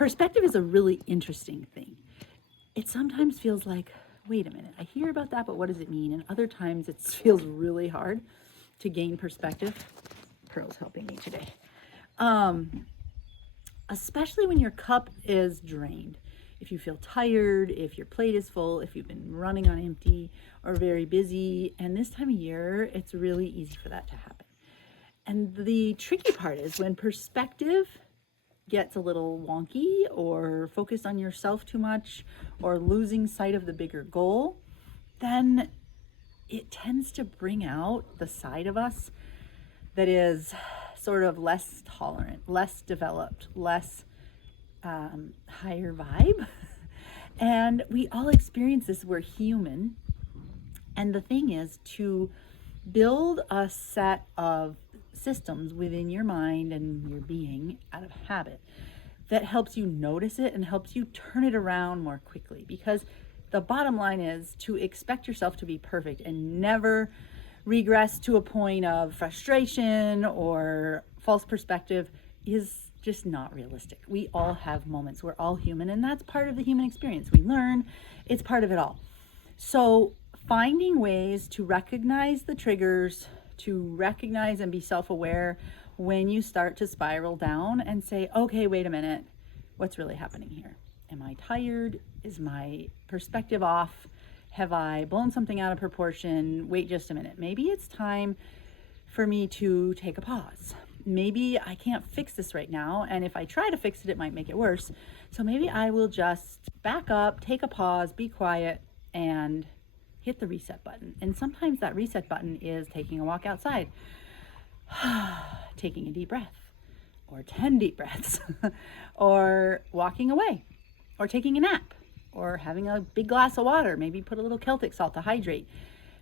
Perspective is a really interesting thing. It sometimes feels like, wait a minute, I hear about that, but what does it mean? And other times it feels really hard to gain perspective. Pearl's helping me today. Especially when your cup is drained. If you feel tired, if your plate is full, if you've been running on empty or very busy, and this time of year, it's really easy for that to happen. And the tricky part is when perspective gets a little wonky or focused on yourself too much or losing sight of the bigger goal, then it tends to bring out the side of us that is sort of less tolerant, less developed, less higher vibe. And we all experience this. We're human. And the thing is to build a set of systems within your mind and your being out of habit that helps you notice it and helps you turn it around more quickly. Because the bottom line is to expect yourself to be perfect and never regress to a point of frustration or false perspective is just not realistic. We all have moments. We're all human, and that's part of the human experience. We learn, it's part of it all. So finding ways to recognize the triggers, to recognize and be self-aware when you start to spiral down and say, okay, wait a minute, what's really happening here? Am I tired? Is my perspective off? Have I blown something out of proportion? Wait just a minute. Maybe it's time for me to take a pause. Maybe I can't fix this right now, and if I try to fix it, it might make it worse. So maybe I will just back up, take a pause, be quiet, and hit the reset button. And sometimes that reset button is taking a walk outside, taking a deep breath, or 10 deep breaths, or walking away, or taking a nap, or having a big glass of water, maybe put a little Celtic salt to hydrate,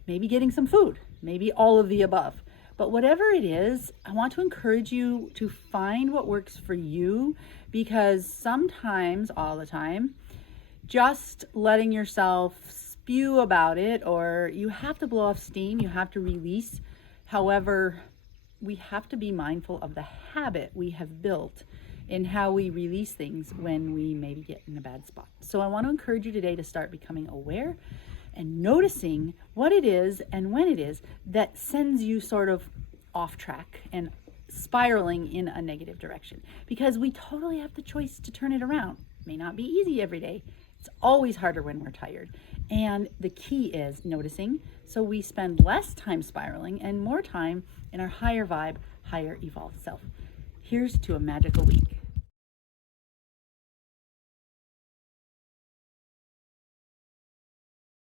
maybe getting some food, maybe all of the above. But whatever it is, I want to encourage you to find what works for you, because sometimes, all the time, just letting yourself spew about it, or you have to blow off steam, you have to release. However, we have to be mindful of the habit we have built in how we release things when we maybe get in a bad spot. So I want to encourage you today to start becoming aware and noticing what it is and when it is that sends you sort of off track and spiraling in a negative direction. Because we totally have the choice to turn it around. It may not be easy every day. It's always harder when we're tired. And the key is noticing, so we spend less time spiraling and more time in our higher vibe, higher evolved self. Here's to a magical week.